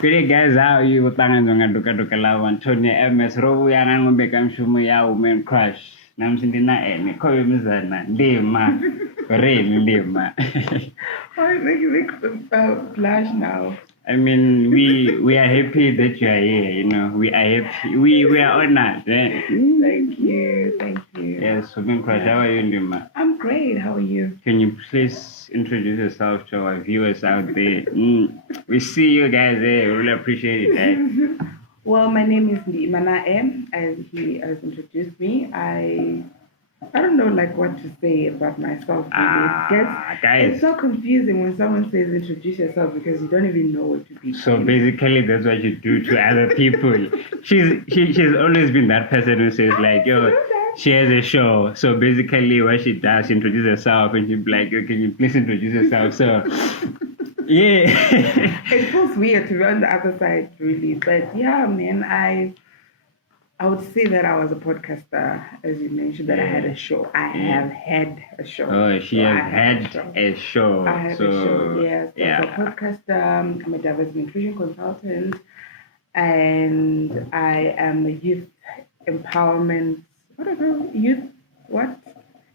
Kule guys how you utanganzo ngaduka lawa Tony MS rovu yana ngombe kamshumu ya women crush. Namsindina koyo mizana ndima. Really ndima. Why make you make blush now? I mean, we are happy that you are here. You know, we are happy. We are honored. Thank you. Yes, women crush. How are you, Ndima? I'm great. How are you? Can you please introduce yourself to our viewers out there? We see you guys there. We really appreciate it. Well, my name is Ndima M, as he has introduced me. I don't know like what to say about myself. Really. Guys. It's so confusing when someone says introduce yourself because you don't even know what to be. So basically, that's what you do to other people. She's always been that person who says like, yo, she has a show. So basically, what she does, she introduces herself, and she'll be like, yo, can you please introduce yourself? So yeah, it feels weird to be on the other side, really. But yeah, man, I would say that I was a podcaster, as you mentioned, that I had a show. I have had a show. Oh, she has had a show. I have a show, yes. Yeah. I'm a podcaster, I'm a diversity inclusion consultant, and I am a youth empowerment,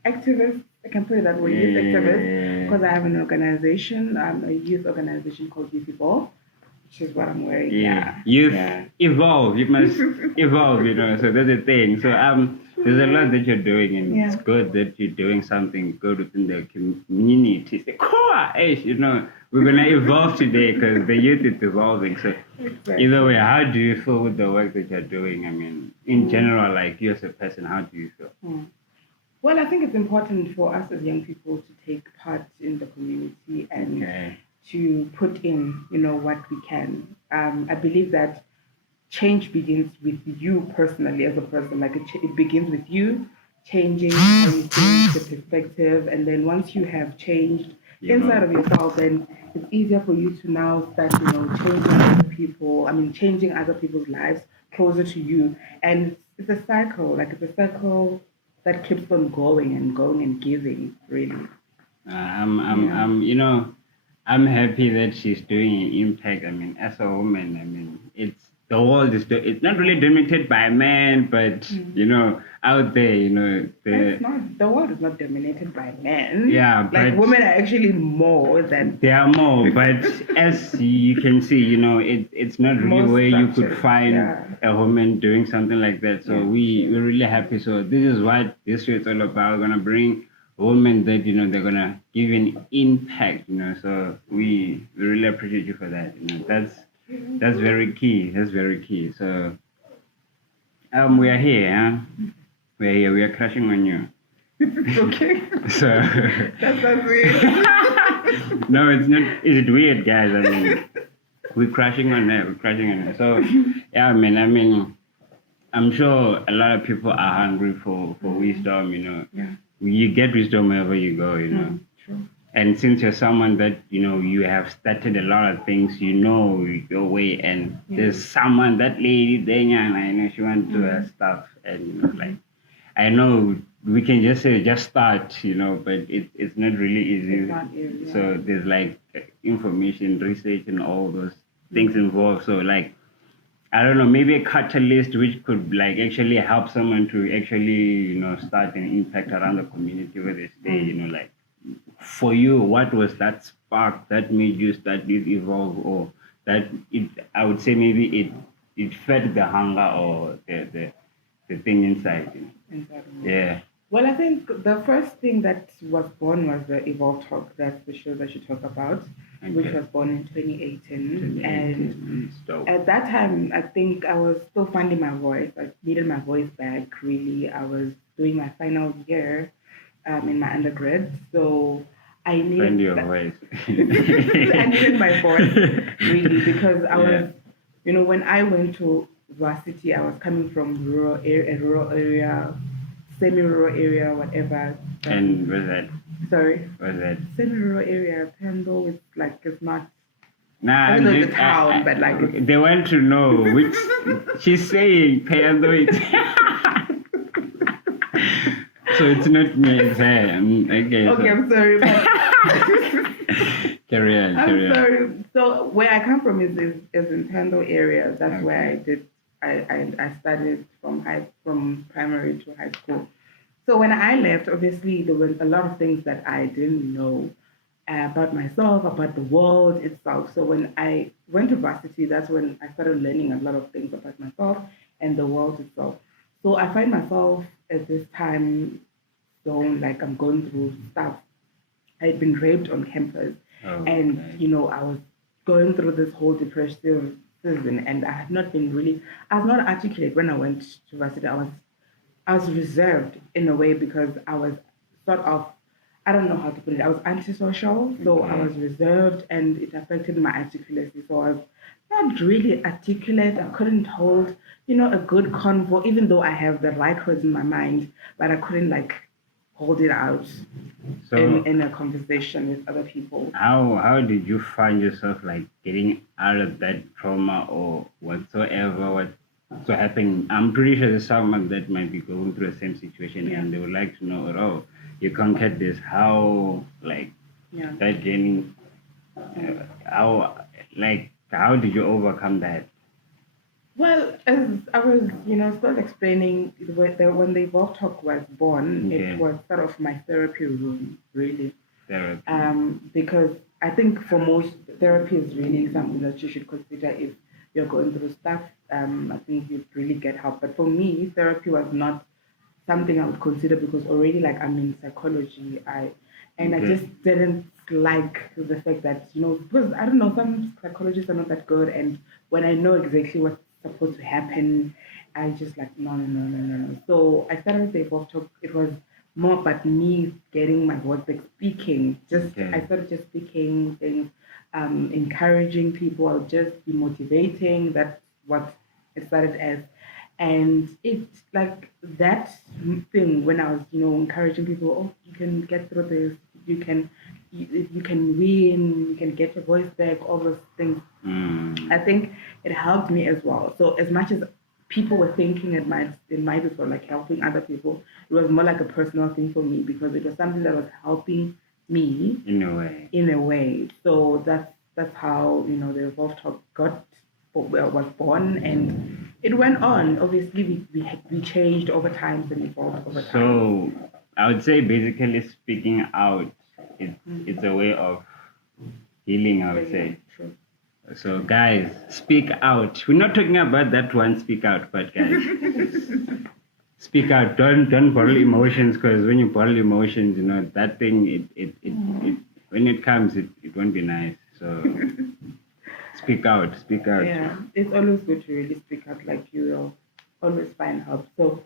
activist. I can put it that way, youth activist, because I have an organization, a youth organization called Youth Evolve. Which is what I'm wearing. Evolve. You must evolve, you know. So that's the thing. So there's a lot that you're doing, and it's good that you're doing something good within the community. It's core, you know, we're gonna evolve today because the youth is evolving. So either way, how do you feel with the work that you're doing? I mean, in general, like you as a person, how do you feel? Well, I think it's important for us as young people to take part in the community and to put in, you know, what we can. I believe that change begins with you personally as a person. Like it begins with you changing how you think, the perspective, and then once you have changed inside of yourself, then it's easier for you to now start, you know, changing other people's lives closer to you. And it's a cycle. Like it's a cycle that keeps on going and giving. Really. You know. I'm happy that she's doing an impact. I mean, as a woman, I mean, the world is it's not really dominated by men, but you know, out there, you know, the world is not dominated by men. Yeah, like women are actually more than they are more. But as you can see, you know, it's not really where you could find a woman doing something like that. So we're really happy. So this is what this show is all about. We're gonna bring women that, you know, they're gonna give an impact, you know. So we really appreciate you for that. You know, that's very key. That's very key. So we are here, huh? We're here. We are crushing on you. Okay. So that sounds weird. No, it's not. Is it weird, guys? I mean, we're crushing on her. We're crushing on her. So yeah, I mean, I'm sure a lot of people are hungry for wisdom, you know. Yeah. You get wisdom wherever you go, you know. True. And since you're someone that, you know, you have started a lot of things, you know your way, and there's someone, that lady, Denya, I know she wants to do her stuff, and, you know, like, I know we can just say, just start, you know, but it's not really easy. It's not easy. So there's like information, research, and all those things involved. So, like, I don't know, maybe a catalyst which could like actually help someone to actually, you know, start an impact around the community where they stay, you know, like for you, what was that spark that made you start this evolve, or that I would say maybe it fed the hunger or the thing inside you? Inside of me. Yeah. Well, I think the first thing that was born was the Evolve Talk. That's the show that you talk about, which was born in 2018. And at that time, I think I was still finding my voice. I needed my voice back, really. I was doing my final year in my undergrad. So I needed... Find your voice. I needed my voice, really, because I was, you know, when I went to varsity, I was coming from a rural area, semi-rural area, whatever. And where's that? Sorry? Where's that? Semi-rural area, Pendo, it's not... Nah, I don't know it's a town, but like... They want to know which... She's saying Pendo. So it's not me, it's her. Okay, I'm sorry. But Carry on. I'm sorry. So where I come from is in Tando area. That's where I did. I studied from primary to high school. So when I left, obviously there were a lot of things that I didn't know about myself, about the world itself. So when I went to varsity, that's when I started learning a lot of things about myself and the world itself. So I find myself at this time zone, like I'm going through stuff. I had been raped on campus, and I was going through this whole depressive season, and I had not been really, I was not articulate when I went to varsity. I was reserved in a way because I was sort of, I don't know how to put it. I was antisocial, so I was reserved, and it affected my articulacy. So I was not really articulate. I couldn't hold, a good convo, even though I have the right words in my mind, but I couldn't like hold it out So in a conversation with other people. how did you find yourself like getting out of that trauma or whatsoever? What so happened? I'm pretty sure there's someone that might be going through the same situation and they would like to know, oh, you conquered this. How like that journey? How did you overcome that? Well, as I was, still explaining, when the Evolve Talk was born, it was sort of my therapy room, really. Therapy. Because I think for most, therapy is really something that you should consider if you're going through stuff. I think you'd really get help. But for me, therapy was not something I would consider because already, like, I'm in psychology. I just didn't like the fact that, because I don't know, some psychologists are not that good. And when I know exactly what's supposed to happen, I just like, no, no, no, no, no, no. So I started the Evolve Talk. It was more about me getting my voice back, speaking. I started just speaking things, encouraging people, just be motivating. That's what it started as. And it like that thing when I was, encouraging people, oh, you can get through this, you can win, you can get your voice back, all those things. I think it helped me as well. So as much as people were thinking it might be for like helping other people, it was more like a personal thing for me because it was something that was helping me in a way. In a way. So that's how the Evolve Talk was born, and it went on. Obviously, we changed over time and evolved over time. So I would say, basically speaking out, it's a way of healing. I would say. True. So guys, speak out. We're not talking about that one. Speak out, but guys, speak out. Don't bottle emotions, because when you bottle emotions, that thing it when it comes, it won't be nice. So. Speak out. Yeah, it's always good to really speak out, like you will always find help. So,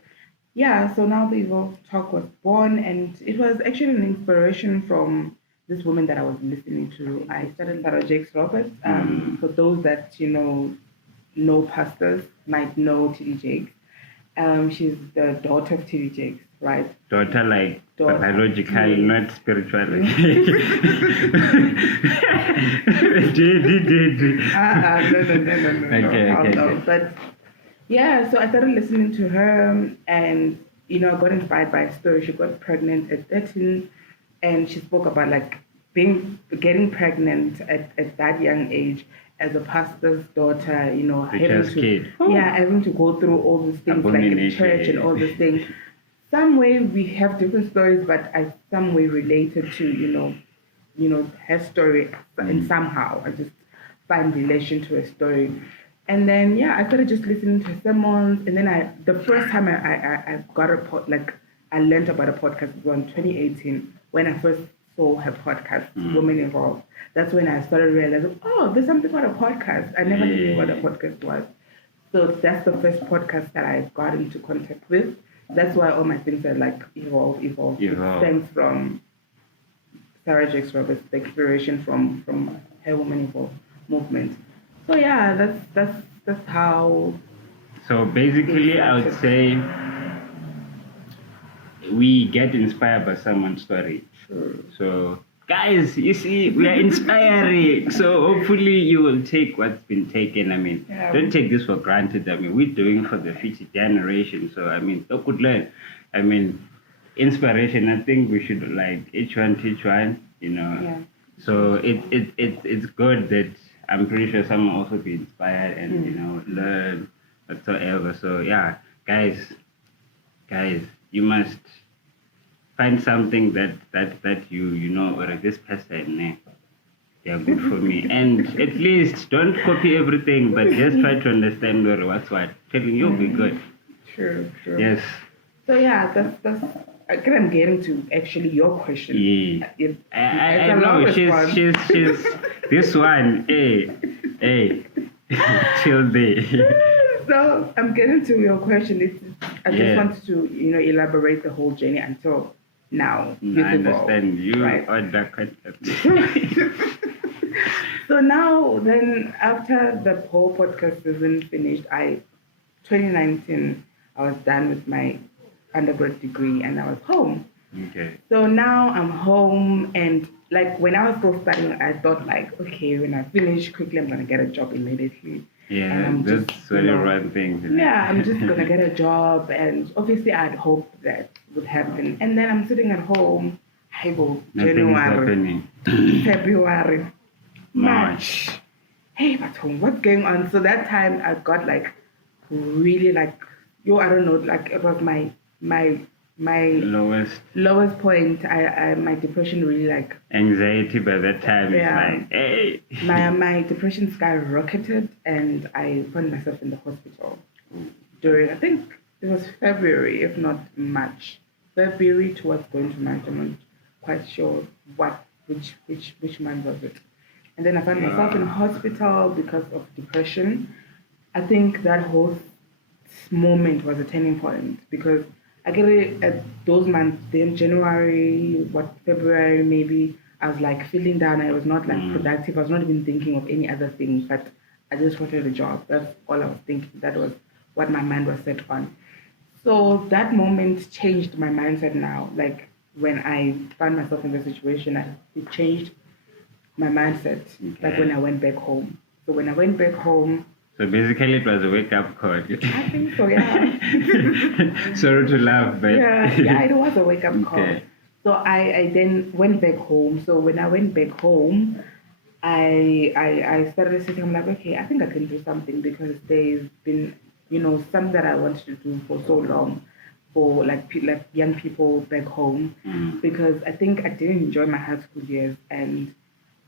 yeah, so now the Evolve Talk was born, and it was actually an inspiration from this woman that I was listening to. I started Sarah Jakes Roberts. For those that, know pastors, might know T.D. Jakes. She's the daughter of T.D. Jakes, right? Daughter, like biologically, not spiritually. No. But yeah, so I started listening to her, and I got inspired by a story. She got pregnant at 13, and she spoke about like getting pregnant at that young age as a pastor's daughter. Having to go through all these things like in church and all these things. Some way we have different stories, but I some way related to her story, and somehow I just find relation to her story. And then I started just listening to sermons, and then the first time I got I learned about a podcast was in 2018 when I first saw her podcast, Women Involved. That's when I started realizing, oh, there's something called a podcast. I never knew what a podcast was. So that's the first podcast that I got into contact with. That's why all my things are like evolve. It stems from Sarah Jakes Roberts, the inspiration from her Women Evolve movement. So yeah, that's how. So basically, I would say we get inspired by someone's story. Sure. So guys, you see, we are inspiring. So hopefully you will take what's been taken. Don't take this for granted. We're doing for the future generation. So they could learn. Inspiration. I think we should like each one teach one. So it's good that I'm pretty sure someone also be inspired and learn whatsoever. So yeah, guys, you must find something that you know, or this person, they are good for me. And at least don't copy everything, but just try to understand what's what. Telling you'll be good. True. Yes. So yeah, that's. I think I'm getting to actually your question. Yeah. I a know long she's this one. Hey, chill there. So I'm getting to your question. I just Yeah. wanted to elaborate the whole journey until now. I understand you right? are the concept. So now, then, after the whole podcast season finished, 2019, I was done with my undergrad degree and I was home. Okay. So now I'm home, and like when I was still studying, I thought like, okay, when I finish quickly, I'm gonna get a job immediately. Yeah, and I'm that's just, very right thing. yeah, I'm just gonna get a job, and obviously I'd hoped that would happen. And then I'm sitting at home, I go Nothing is January, happening. February, March. March. Hey, but what's going on? So that time I got like really like I don't know, like it was my Lowest lowest point. I my depression really like anxiety by that time is yeah. like, hey. My depression skyrocketed, and I found myself in the hospital during, I think it was February, if not March. February towards going to March. I'm not quite sure which month was it. And then I found myself in hospital because of depression. I think that whole moment was a turning point because I get it at those months, then January, February maybe, I was like feeling down. I was not like productive. I was not even thinking of any other things, but I just wanted a job. That's all I was thinking. That was what my mind was set on. So that moment changed my mindset now. Like when I found myself in the situation, it changed my mindset. Okay. Like when I went back home. So when I went back home, so basically, it was a wake-up call. I think so, yeah. Sorry to laugh, but yeah, it was a wake-up call. Okay. So I then went back home. So when I went back home, I started sitting. I'm like, okay, I think I can do something because there's been something that I wanted to do for so long for like young people back home because I think I didn't enjoy my high school years, and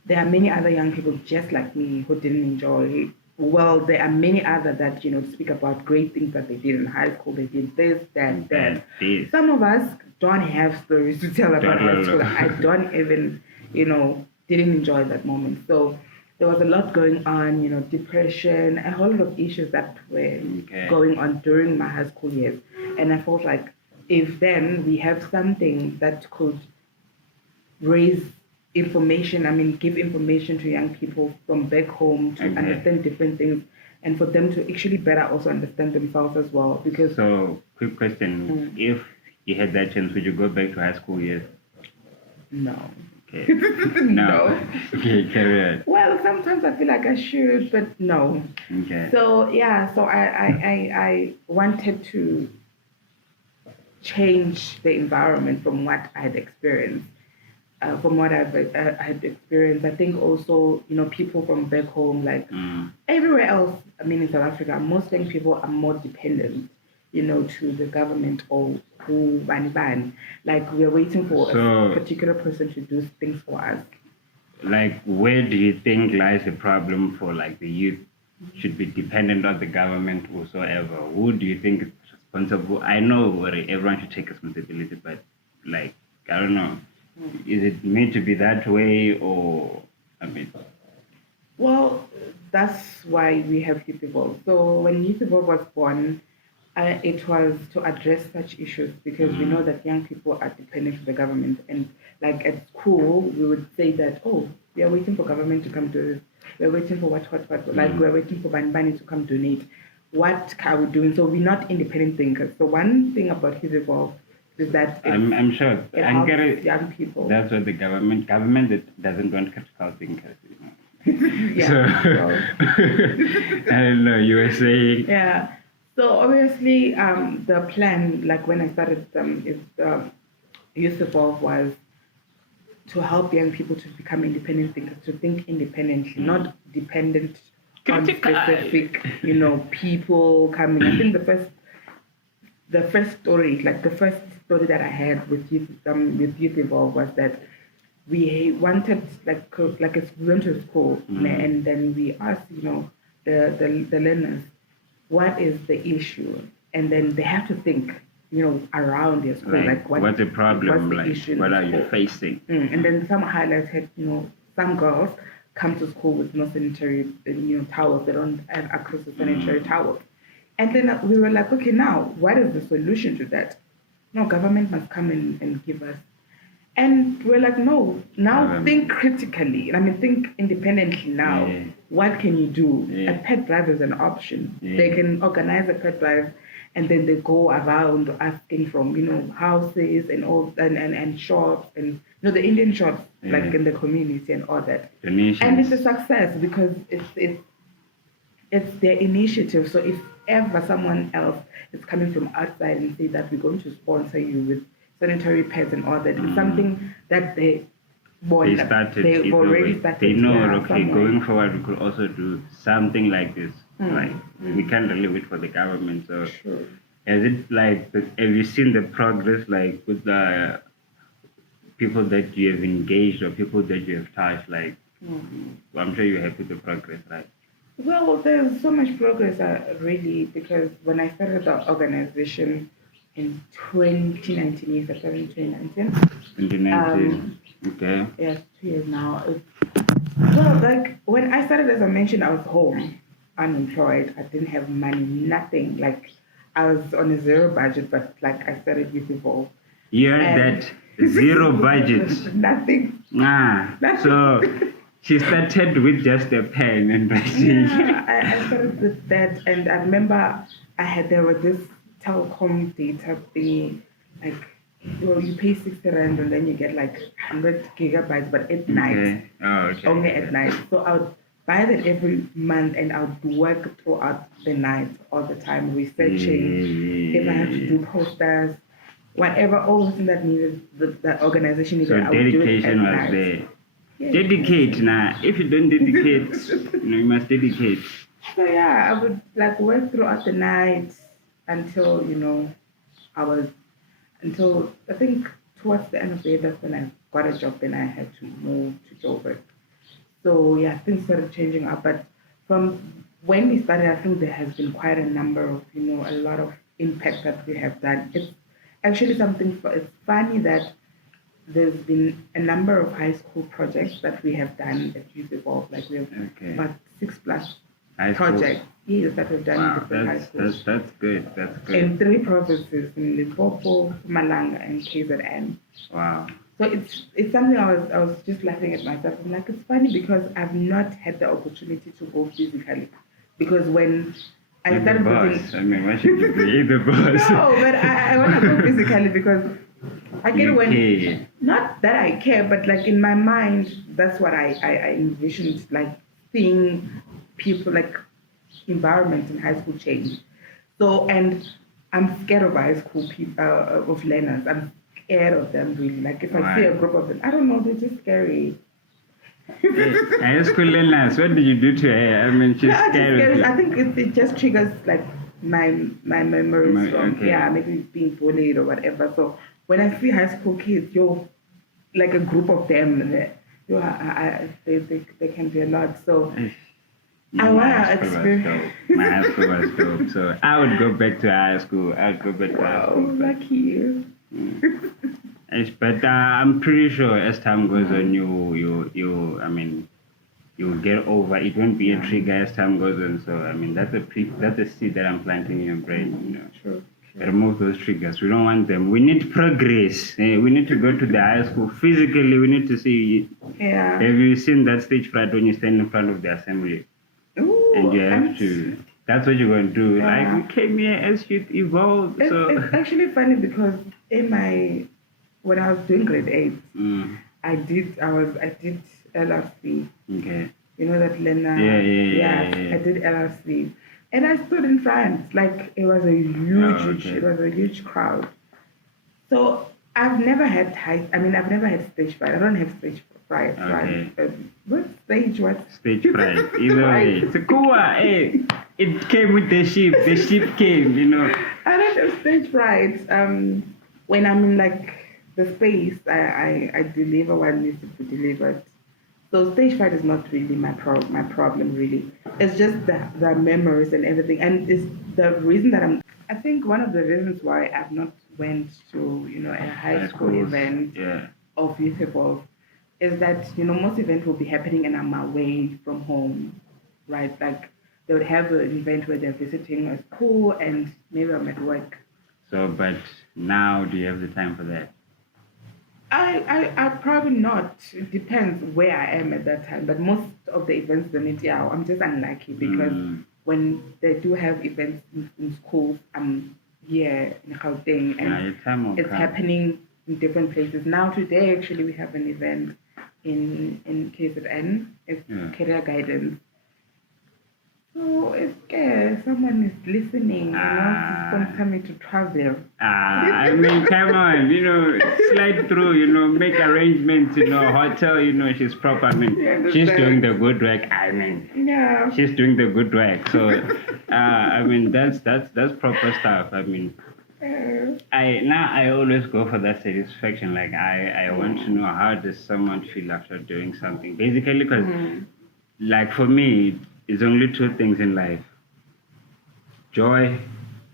there are many other young people just like me who didn't enjoy. Well, there are many other that speak about great things that they did in high school. They did this, that. Some of us don't have stories to tell about high school. I don't even, didn't enjoy that moment. So there was a lot going on, depression, a whole lot of issues that were going on during my high school years. And I felt like if then we have something that could raise information, give information to young people from back home to understand different things and for them to actually better also understand themselves as well. Because so, quick question. If you had that chance, would you go back to high school years? No. Okay. No. Okay, carry on. Well, sometimes I feel like I should, but no. Okay. So yeah, so I wanted to change the environment from what I had experienced. From what I had experienced, I think also, people from back home, like everywhere else, in South Africa, most young people are more dependent, to the government or who ban. Like we're waiting for a particular person to do things for us. Like, where do you think lies the problem for like the youth should be dependent on the government whatsoever? Who do you think is responsible? I know everyone should take responsibility, but like, I don't know. Is it meant to be that way, or Well, that's why we have Youth Evolve. So when Youth Evolve was born, it was to address such issues because we know that young people are dependent on the government. And like at school, we would say that, oh, we are waiting for government to come do this. We're waiting for what. Like we're waiting for Banbani to come donate. What are we doing? So we're not independent thinkers. So one thing about Youth Evolve is that I'm sure it helps young people. That's what the government that doesn't want critical thinkers. Yeah. So, I don't know. You were saying. Yeah. So obviously, the plan, like when I started, is Youth Evolve was to help young people to become independent thinkers, to think independently, not dependent on Critical. specific, people coming. I think the first story, like the first story that I had with Youth Evolve was that we wanted we went to school and then we asked the learners what is the issue, and then they have to think around your school, like what's the problem, what's the issue, what are you facing. And then some highlighted some girls come to school with no sanitary towels. They don't have access to sanitary towels. And then we were like, okay, now what is the solution to that? No, government must come in and give us. And we're like, no, now think critically. I mean, think independently now. Yeah. What can you do? Yeah. A pet drive is an option. Yeah. They can organize a pet drive and then they go around asking from, houses and all and shops and the Indian shops like in the community and all that. Donations. And it's a success because it's their initiative. So if ever someone else is coming from outside and say that we're going to sponsor you with sanitary pads and all that, it's something that they've already started. They know, okay, going forward we could also do something like this. Right? We can't really wait for the government. So has it have you seen the progress with the people that you have engaged or people that you have touched? I'm sure you're happy with the progress, right? Well, there's so much progress, really, because when I started the organization in 2019, yes, I started in 2019. 2019, okay. Yes, 2 years now. When I started, as I mentioned, I was home, unemployed. I didn't have money, nothing. I was on a zero budget, but I started with Evolve. You had that zero budget? Nothing. Nothing. So she started with just a pen and writing. Yeah, I started with that, and I remember there was this telecom data thingy, you pay 60 rand and then you get 100 gigabytes, but at night. Oh, okay. Only at night. So I would buy that every month and I would work throughout the night all the time, researching, if I had to do posters, whatever, all the things that needed, the organization needed. So dedication was there. Yeah. Dedicate now. If you don't dedicate, you must dedicate. So yeah, I would work throughout the night until until I think towards the end of the day, that's when I got a job. Then I had to move to Joburg. So yeah, things started changing up. But from when we started, I think there has been quite a number of a lot of impact that we have done. It's actually it's funny that there's been a number of high school projects that we have done at Youth Evolve. We have about 6+ projects. Yes, that we've done in different high schools. That's good. That's good. In 3 provinces, in Limpopo, Mpumalanga, and KZN. Wow. So it's something I was just laughing at myself. I'm like, it's funny because I've not had the opportunity to go physically. Because when I started putting... why should you be the boss? No, but I want to go physically because I get when... Not that I care, but in my mind, that's what I envisioned, seeing people, environment in high school change. So, and I'm scared of high school people, of learners. I'm scared of them, really. If I see a group of them, I don't know, they're just scary. High school learners, what did you do to her? She's scary. I think it just triggers, my memories from, maybe being bullied or whatever. So, when I see high school kids, a group of them, they can be a lot. So, I want to experience. My high school was dope. So I would go back to high school. Lucky you. But I'm pretty sure as time goes on, you'll get over. It won't be a trigger as time goes on. So that's a seed that I'm planting in your brain. True. Remove those triggers. We don't want them. We need progress. We need to go to the high school physically. We need to see. Yeah. Have you seen that stage fright when you stand in front of the assembly? Ooh, and you have to. That's what you're going to do. We came here as Youth Evolve. It's actually funny because when I was doing grade 8, I did LRC. Okay. You know that Lena? Yeah. I did LRC. And I stood in front, it was a huge crowd. So I've never had I've never had stage fright. I don't have stage fright. Okay. What stage? What? Stage fright. Either way. Fright. It's a cool one. Hey, it came with the ship. The ship came, you know. I don't have stage fright. When I'm in like the space, I deliver what needs to be delivered. So stage fright is not really my problem really. It's just the memories and everything, and it's the reason that I think one of the reasons why I've not went to a high High school schools. event Yeah. of Youth Evolve is that most events will be happening and I'm away from home, right? Like they would have an event where they're visiting a school and maybe I'm at work. So, but now, do you have the time for that? I probably not. It depends where I am at that time. But most of the events don't need, yeah, I'm just unlucky because Mm. when they do have events in schools, I'm here in Gauteng Yeah, and your time will it's come. happening in different places. Now today actually we have an event in KZN. It's Yeah. career guidance. So if someone is listening, to sponsor me to travel. I mean, come on, slide through, make arrangements, hotel, she's proper. I mean, You she's doing understand? the good work. I mean, Yeah. she's doing the good work. So, I mean, that's proper stuff. I mean, I always go for that satisfaction. Like, I want to know how does someone feel after doing something. Basically, because, like, for me, it's only two things in life: joy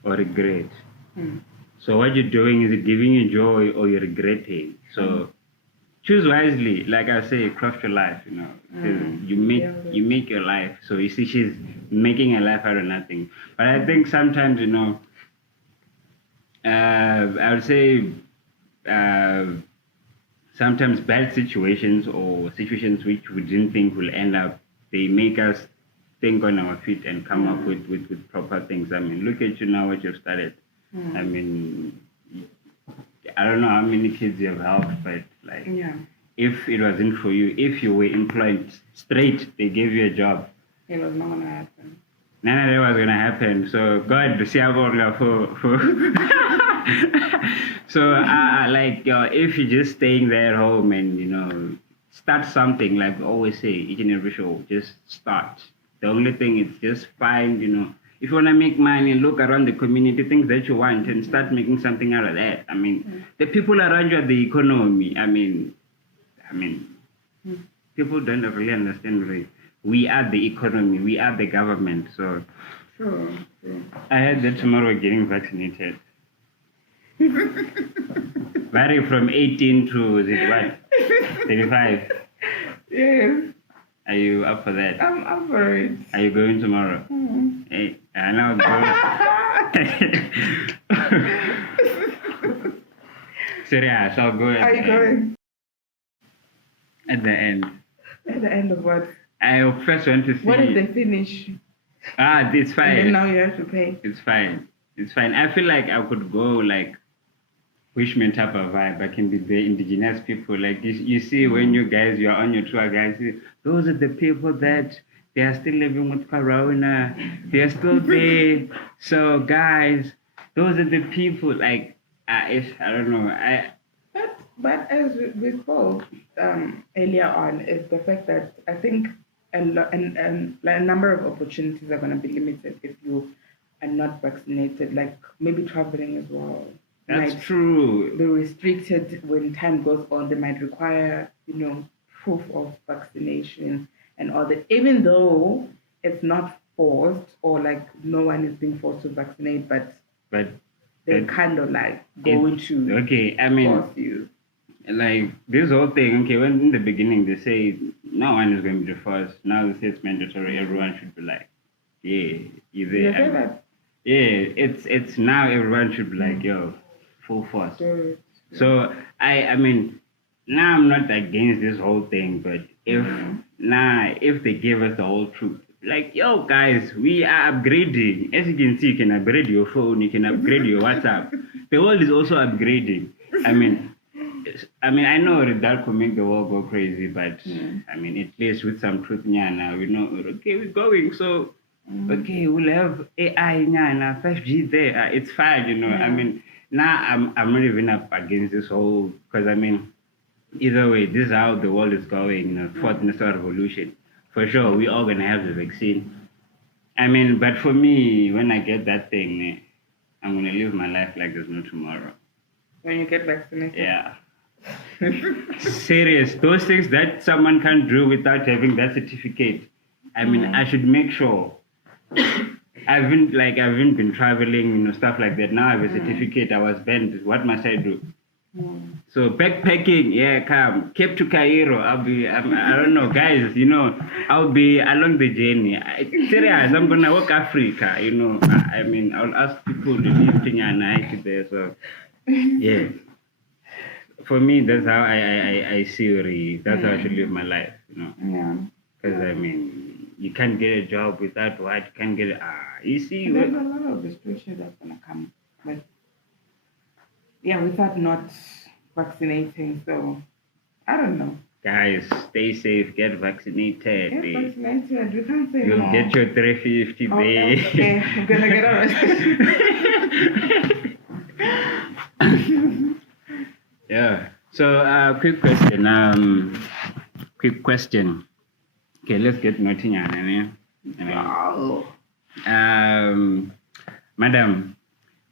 or regret. Mm. So what you're doing is it giving you joy or you're regretting. So choose wisely. Like I say, craft your life. 'Cause Yeah. you make your life. So you see, she's making a life out of nothing. But I think sometimes I would say uh, sometimes bad situations or situations which we didn't think will end up, they make us think on our feet and come up with proper things. I mean, look at you now, what you've started. I mean, I don't know how many kids you have helped, but like, Yeah. if it wasn't for you, if you were employed straight, they gave you a job, It was not gonna happen. none of that was gonna happen. So God, siyabonga for. So like if you're just staying there at home and start something, like we always say, each and every show, just start. The only thing is just find if you wanna make money, look around the community, things that you want, and start making something out of that. I mean, the people around you are the economy. I mean, people don't really understand. Like, we are the economy, we are the government. So True. True. I heard that tomorrow we're getting vaccinated. Vary from 18 to, is it what? 35. Yes. Are you up for that? I'm up for it. Are you going tomorrow? Mm. Hey, I know. Serious, I'll go Are you going? at the end. At the end of what? I first want to see. What if they finish? It's And then fine. now you have to pay. It's fine. It's fine. I feel like I could go like Wishman type of vibe. I can be the indigenous people. Like you see, when you're on your tour, guys, those are the people that they are still living with Corona. They are still there. So, guys, those are the people. Like, I don't know. But as we spoke earlier on, is the fact that I think a number of opportunities are going to be limited if you are not vaccinated. Like maybe traveling as well That's might true. be restricted when time goes on. They might require proof of vaccination and all that, even though it's not forced or like no one is being forced to vaccinate, but But they're that, kind of like going to okay, I mean, force you. like this whole thing, okay, when in the beginning they say no one is going to be the first, now they say it's mandatory, everyone should be like, yeah, either. You say that? Yeah, it's now everyone should be like, yo, full force. Good. So I mean, now I'm not against this whole thing, but if they give us the whole truth, like, yo guys, we are upgrading. As you can see, you can upgrade your phone, you can upgrade your WhatsApp. The world is also upgrading. I know that could make the world go crazy, but I mean, at least with some truth, nyana, we know, okay, we're going. So, okay, we'll have AI, nyana, 5G there. It's fine, I mean, Now I'm not even up against this whole, because I mean, either way, this is how the world is going. Fourth industrial revolution. For sure, we all gonna have the vaccine. I mean, but for me, when I get that thing, I'm gonna live my life like there's no tomorrow. When you get vaccinated. Yeah. Serious. Those things that someone can't do without having that certificate. I mean, I should make sure. I haven't been traveling, stuff like that. Now I have a certificate. I was banned. What must I do? So backpacking, yeah, come Cape to Cairo. I don't know, guys. I'll be along the journey. Serious. I'm gonna walk Africa. I mean, I'll ask people to live in night there. So, yeah. For me, that's how I see it. That's how I should live my life. Yeah. Because I mean, you can't get a job without what you can't get. You see, there's a lot of restrictions that's gonna come. But yeah, without not vaccinating, so I don't know. Guys, stay safe. Get vaccinated. Get vaccinated. We can't say You'll no. get your 350 day. Okay, I'm gonna get on it. Yeah. So, quick question. Okay, let's get Nottingham. Wow. Madam,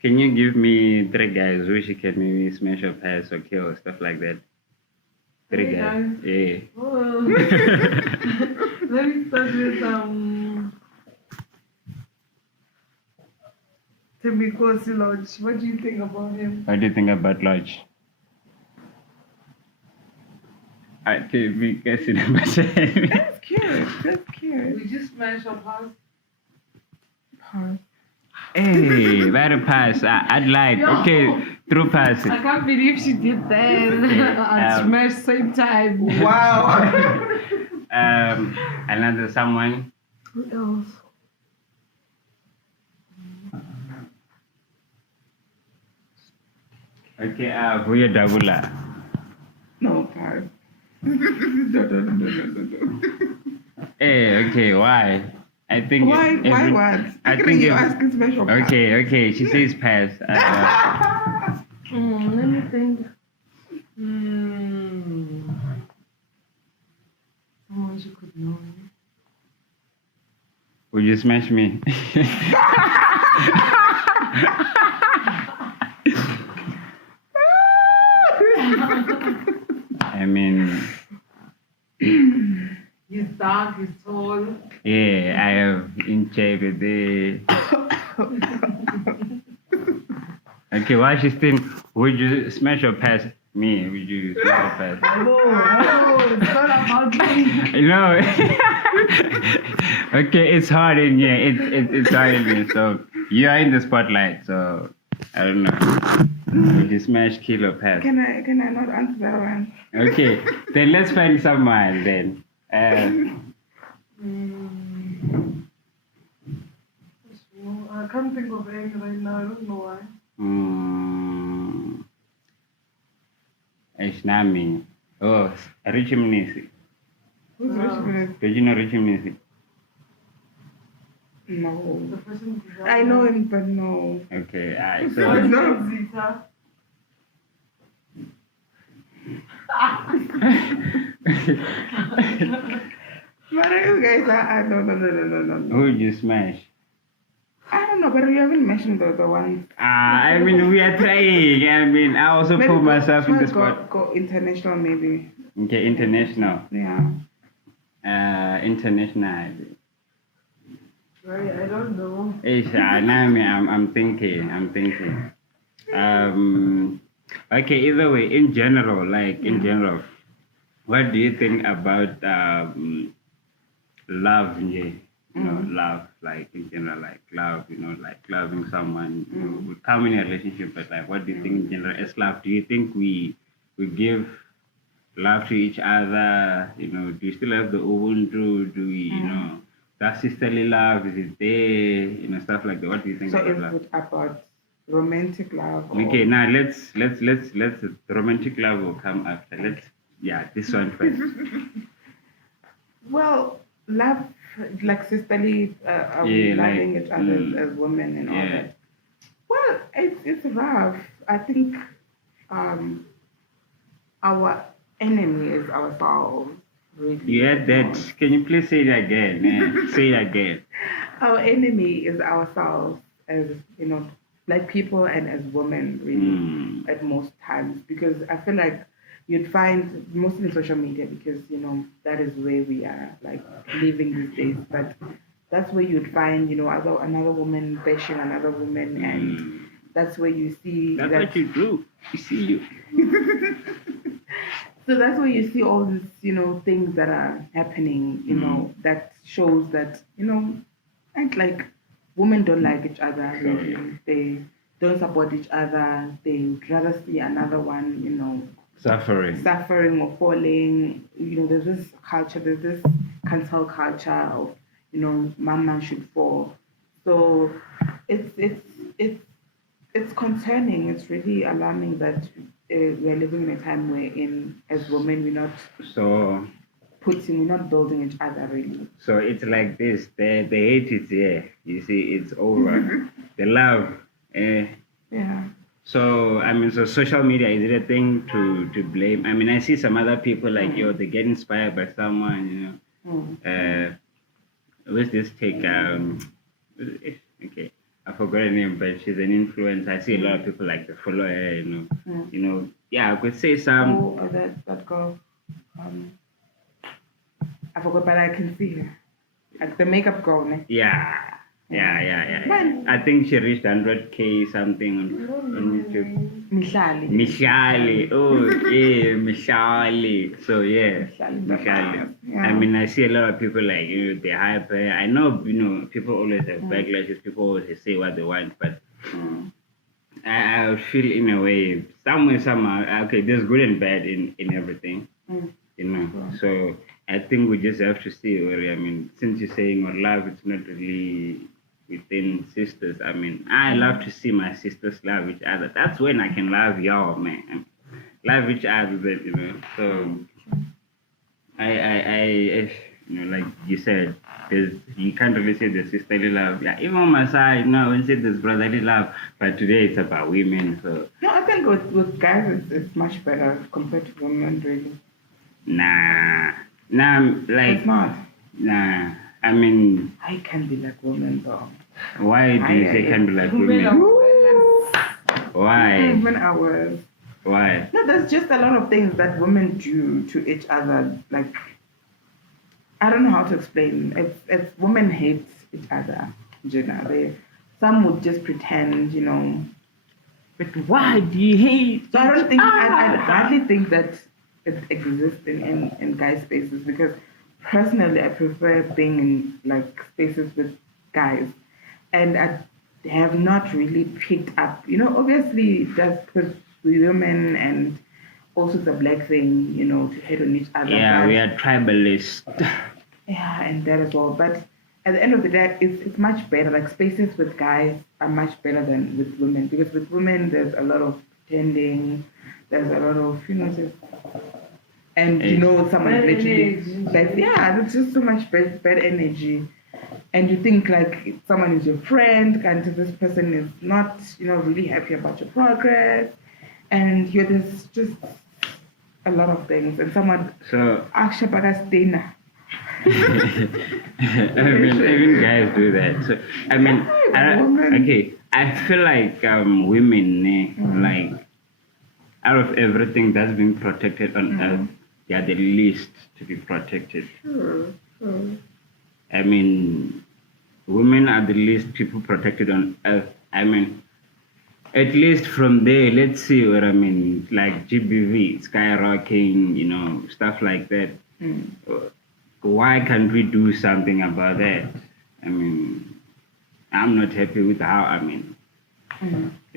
can you give me 3 guys who she can maybe smash up ass or kill or stuff like that? 3 guys. Yeah. Oh. Let me start with Temikosi Lodge. What do you think about him? What do you think about Lodge? Temikosi number 7. That's cute. That's cute. We just smash up house. Pause. Hey, very pass. I'd like. Yo. Okay, through pass. I can't believe she did that. I smashed same time. Wow. Another someone. Who else? Okay, Vuya Dabula. No, pause. No. Hey, okay, why? I think. Why what? I think you're asking special. Okay. She says pass. Let me think. Someone she could know. Would you smash me? I mean. He's dark, he's tall. Yeah, I have in shape with the. Okay, why she still? Would you smash or pass me? Would you smash or pass? No, it's not about me. No. Okay, it's hard in here. It's hard in here. So you are in the spotlight. So I don't know. Would you smash, kill, or pass? Can I not answer that one? Okay, then let's find someone then. I can't think of any right now. I don't know why. It's not me. Oh, Richie Mnisi. Who's Richard? Did you know Richie Mnisi? No. The person I know him, but no. Okay, It's so not Zita. But you guys, no. who would you smash? I don't know, but you haven't mentioned the ones. I mean, we are trying. I mean, I also put myself in the spot. Go international, maybe. Okay, international. Yeah. International. Right, I don't know. I'm thinking. Okay, either way, in general, what do you think about love? Love, like in general, like love, like loving someone. We come in a relationship, but like, what do you think in general as love? Do you think we give love to each other? Do you still have the ubuntu? Do we, that sisterly love? Is it there? Stuff like that. What do you think So about is love? it about romantic love? Or... Okay, now let's romantic love will come after. This one first. Well, love, like sisterly, loving each other as women and all that. Well, it's rough. I think our enemy is ourselves. Really. You had that. Can you please say it again? Say it again. Our enemy is ourselves, as like people and as women, really, at most times. Because I feel like you'd find mostly in social media, because that is where we are like living these days. But that's where you'd find another woman bashing another woman, and that's where you see That's what you do. You see you. So that's where you see all these, things that are happening, that shows that, and like women don't like each other, really. They don't support each other. They would rather see another one, suffering or falling. There's this culture, there's this cancel culture of, mama should fall. So it's concerning. It's really alarming that we are living in a time where, as women, so we're not building each other really. So it's like this. The hate is here. You see, it's over. The love. Yeah. So so social media, is it a thing to blame? I see some other people like they get inspired by someone. What's this take? Okay. I forgot her name, but she's an influencer. I see a lot of people like to follow her, Yeah, I could say some. Oh, that girl. I forgot, but I can see her. Like the makeup girl, ne? Yeah. I think she reached 100K something on YouTube. Mishali. Oh, yeah, Mishali. So, yeah. Mishali. Yeah. I see a lot of people like, they hype her. I know, people always have backlashes. People always say what they want. But I feel in a way, somehow, okay, there's good and bad in everything. So I think we just have to see, since you're saying love, it's not really within sisters. I love to see my sisters love each other. That's when I can love y'all, man. Love each other, So I like you said, you can't really say the sisterly love. Yeah, even on my side, no, I say there's brotherly love, but today it's about women. So no, I think with guys it's much better compared to women, really. Nah, like it's not. Nah, I can be like women though. Why do you say can be like women? Why? Women hours. Why? No, there's just a lot of things that women do to each other. Like, I don't know how to explain. It's women hate each other. Some would just pretend, But why do you hate? So I don't think I hardly think that it exists in guy spaces, because personally I prefer being in like spaces with guys, and I have not really picked up. Obviously that's because we're women, and also the black thing, to hate on each other. Yeah, we are tribalist. Yeah, and that as well. But at the end of the day, it's much better. Like spaces with guys are much better than with women, because with women there's a lot of pretending. There's a lot of just, and someone literally like there's just so much bad energy, and you think like someone is your friend, and this person is not really happy about your progress, and there's just a lot of things, and someone Akshabagastina. Even guys do that. So I feel like women like out of everything that's been protected on earth, they are the least to be protected. Women are the least people protected on earth. At least from there, let's see what like GBV skyrocketing, stuff like that. Why can't we do something about that? I'm not happy with how,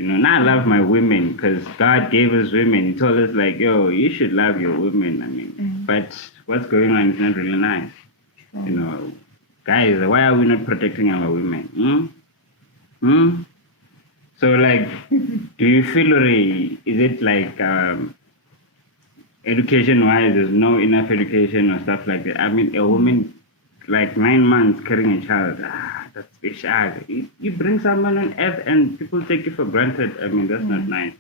now I love my women because God gave us women. He told us like, yo, you should love your women. But what's going on is not really nice. Guys, why are we not protecting our women? So like, do you feel is it like education-wise, there's no enough education or stuff like that? A woman like 9 months carrying a child, that's special. You bring someone on earth and people take you for granted. That's not nice.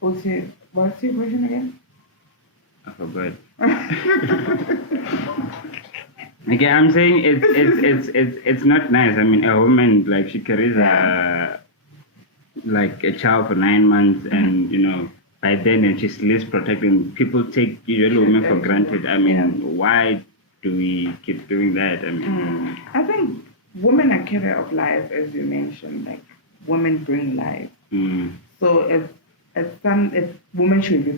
What's your question again? I forgot. Okay, I'm saying it's not nice. I mean, a woman like she carries a like a child for 9 months, and by then and she's less protected. People take usually women for granted. I mean, why do we keep doing that? I mean, I think women are carrier of life, as you mentioned. Like women bring life. So if women should be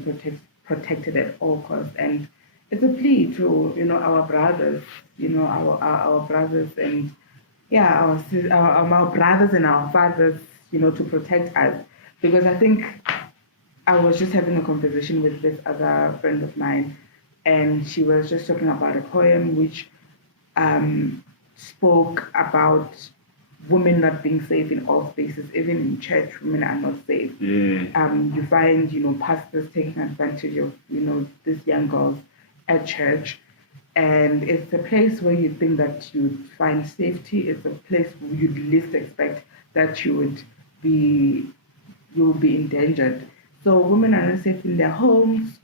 protected at all costs, and it's a plea to our brothers, our brothers and our brothers and our fathers, to protect us, because I think I was just having a conversation with this other friend of mine, and she was just talking about a poem which spoke about women not being safe in all spaces. Even in church, women are not safe. You find, pastors taking advantage of, these young girls at church. And it's a place where you think that you'd find safety. It's a place where you'd least expect that you'll be endangered. So women are not safe in their homes.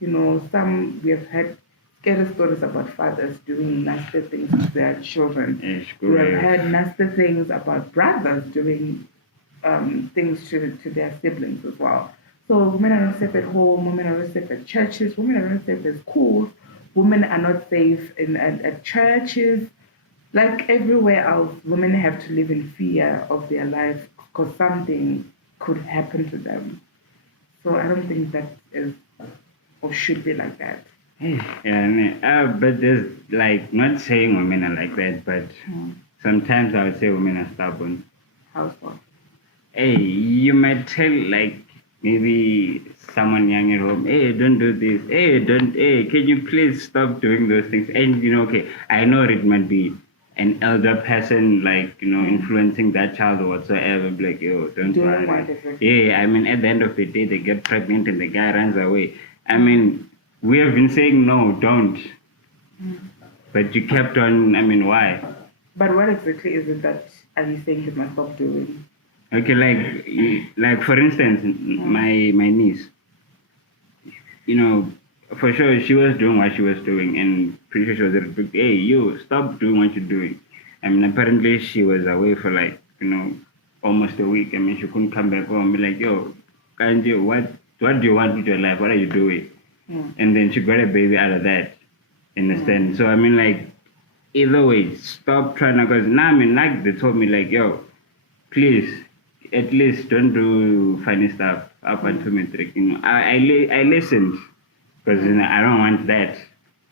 Some we have had scary stories about fathers doing nasty things to their children. We have had nasty things about brothers doing things to their siblings as well. So women are not safe at home. Women are not safe at churches. Women are not safe at schools. Women are not safe at churches. Like everywhere else, women have to live in fear of their life because something could happen to them. So I don't think that is or should be like that. Yeah, but there's like not saying women are like that, but sometimes I would say women are stubborn. How so? Hey, you might tell like maybe someone young at home, hey, don't do this, hey, can you please stop doing those things? And okay, I know it might be an elder person like influencing that child or whatsoever, like yo, don't worry. Yeah, I mean at the end of the day they get pregnant and the guy runs away. I mean, we have been saying no, don't. But you kept on, I mean, why? But what exactly is it that are you saying you must stop doing? Okay, like for instance, my niece, for sure she was doing what she was doing, and pretty sure she was like, hey, you stop doing what you're doing. I mean, apparently she was away for like almost a week. I mean, she couldn't come back home. Be like, yo, can't you? What do you want with your life? What are you doing? And then she got a baby out of that. Understand? So I mean, like, either way, stop trying to. Cause now I mean, like they told me, like, yo, please, at least don't do funny stuff up until matric. I listened because I don't want that.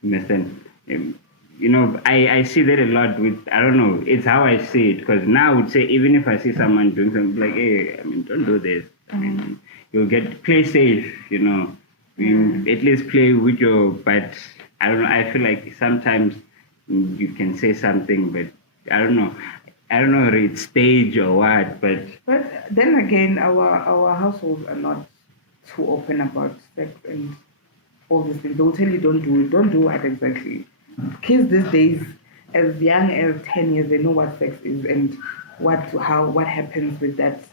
Understand? I see that a lot with, I don't know, it's how I see it. Because now I would say, even if I see someone doing something, like, hey, I mean, don't do this. I mean, you'll play safe, You at least play with but I don't know, I feel like sometimes you can say something, but I don't know. I don't know if it's stage or what, but then again, our households are not too open about sex and all these things. They'll tell you don't do it. Don't do what exactly. Kids these days, as young as 10 years, they know what sex is and what happens with that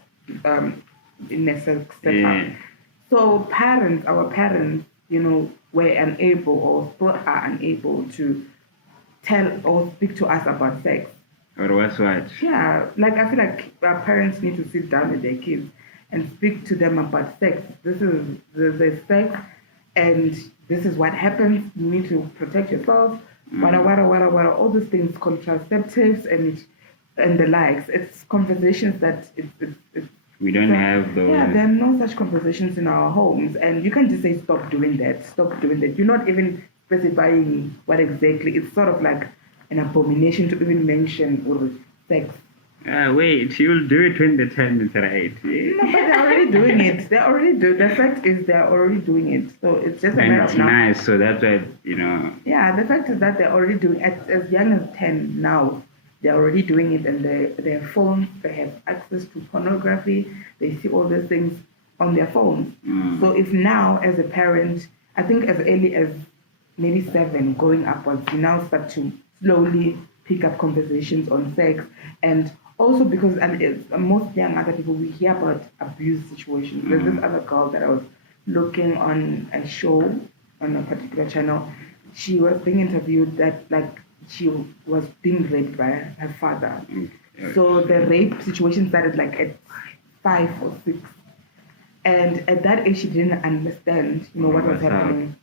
in a sex setup. So our parents, were unable or still are unable to tell or speak to us about sex. Or what's what? Yeah, like I feel like our parents need to sit down with their kids and speak to them about sex. This is the sex, and this is what happens. You need to protect yourself. Wada, all these things, contraceptives and the likes. It's conversations that it's we don't have those. Yeah, there are no such conversations in our homes, and you can't just say stop doing that. Stop doing that. You're not even specifying what exactly. It's sort of like an abomination to even mention or sex. Wait, you'll do it when the time is right. Yeah. No, but they're already doing it. They're already doing. The fact is, they're already doing it. So it's just a matter of now. And it's nice. So that's why Yeah, the fact is that they're already doing it as young as 10 now. They're already doing it, and their phones. They have access to pornography. They see all these things on their phones. So if now, as a parent, I think as early as maybe 7 going upwards, you now start to slowly pick up conversations on sex. And also because most young other people, we hear about abuse situations. There's this other girl that I was looking on a show on a particular channel. She was being interviewed that like she was being raped by her father. So the rape situation started like at 5 or 6, and at that age she didn't understand, what was happening.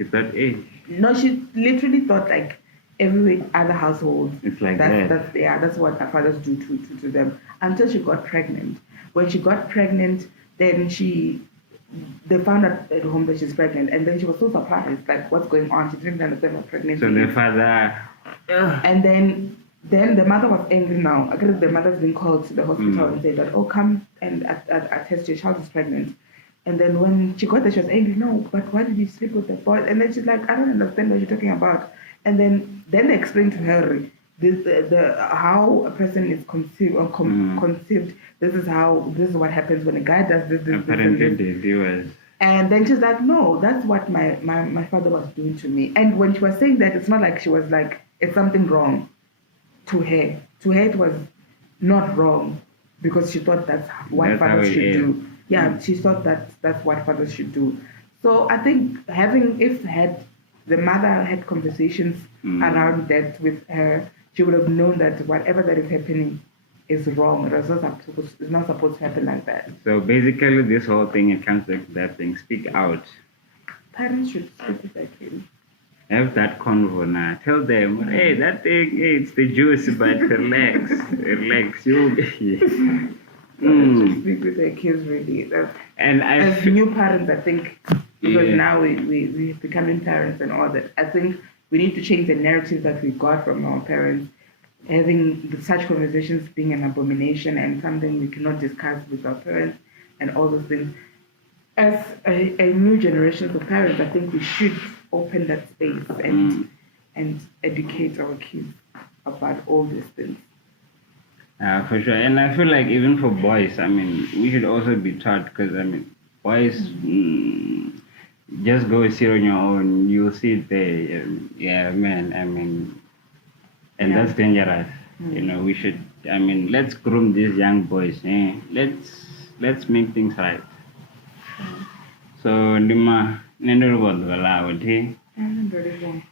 At that age? No, she literally thought like every other household. It's like that. That's what her fathers do to them until she got pregnant. When she got pregnant, then they found out at home that she's pregnant, and then she was so surprised, like what's going on? She didn't understand what pregnancy. So the father. And then the mother was angry now. I guess the mother's been called to the hospital and said that, oh, come and attest your child is pregnant. And then when she got there, she was angry. No, but why did you sleep with the boy? And then she's like, I don't understand what you're talking about. And then they explained to her the how a person is conceived or conceived. This is what happens when a guy does this. Apparently, they was. And then she's like, no, that's what my father was doing to me. And when she was saying that, it's not like she was like, it's something wrong to her. To her, it was not wrong because she thought that's what fathers should do. Yeah, she thought that's what fathers should do. So I think the mother had conversations around that with her, she would have known that whatever that is happening is wrong. It's not supposed to happen like that. So basically, this whole thing, it comes to that thing. Speak out. Parents should speak with their kids. Have that convo now. Tell them, hey, that thing, hey, it's the juice, but relax. You speak with their kids, really. And as new parents, I think, because now we're becoming parents and all that, I think we need to change the narrative that we got from our parents. Having such conversations being an abomination and something we cannot discuss with our parents and all those things. As a new generation of parents, I think we should open that space and educate our kids about all these things. For sure. And I feel like even for boys, I mean, we should also be taught because, I mean, boys, just go sit on your own. You'll see it there. Yeah, man, I mean, and that's dangerous. We should, I mean, let's groom these young boys. Let's make things right. So, Ndima, nendo rubodwala uthi.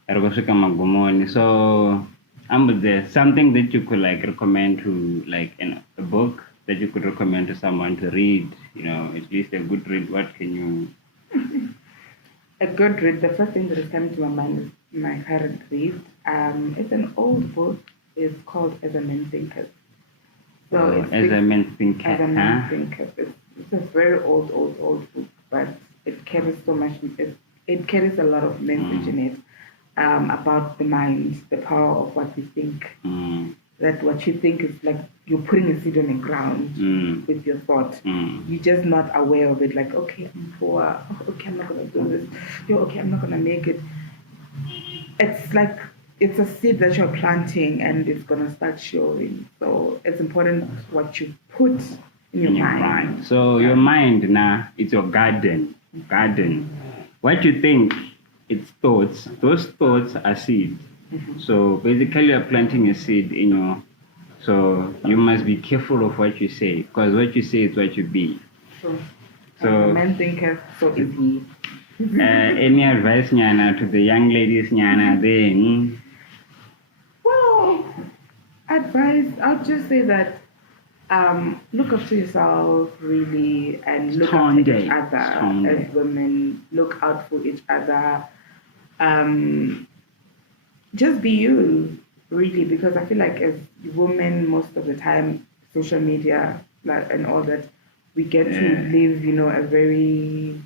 Ergosika magumoni. So, there something that you could like recommend to like a book that you could recommend to someone to read, at least a good read. What can you? A good read. The first thing that is coming to my mind is my current read. It's an old book. It's called As a Man Thinketh. So As a Man Thinketh. As a Man Thinketh. It's a very old book, but it carries so much. It carries a lot of message in it about the mind, the power of what we think. That what you think is like you're putting a seed on the ground with your thought. You're just not aware of it. Like, okay, I'm poor. Oh, okay, I'm not gonna do this. Okay, I'm not gonna make it. It's like it's a seed that you're planting, and it's gonna start showing. So it's important what you put in your mind. So your mind now, it's your garden. What you think, it's thoughts. Those thoughts are seeds. So basically, you're planting a seed in your. So you must be careful of what you say, because what you say is what you be. So men think so easy. Any advice, Nyana, to the young ladies, Nyana? Then. Well, advice. I'll just say that look after yourself, really, and look after each other as women. Look out for each other. Just be you, really, because I feel like as women, most of the time, social media and all that, we get to live, a very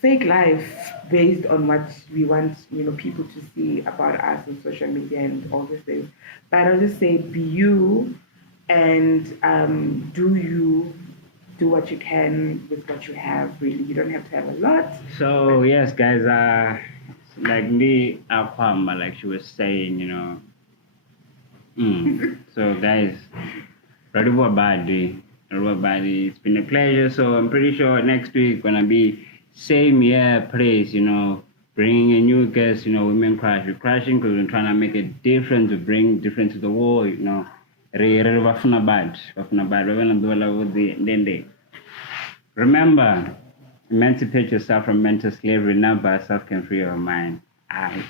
fake life based on what we want, people to see about us on social media and all these things. But I'll just say, be you, and do what you can with what you have. Really, you don't have to have a lot. So yes, guys, like me, Aquamba, like she was saying, So guys, everybody, it's been a pleasure. So I'm pretty sure next week gonna be same place, bringing a new guest, Women Crash. We're crashing because we're trying to make a difference, to bring difference to the world, Remember, Emancipate yourself from mental slavery. Now by yourself can free your mind. Out.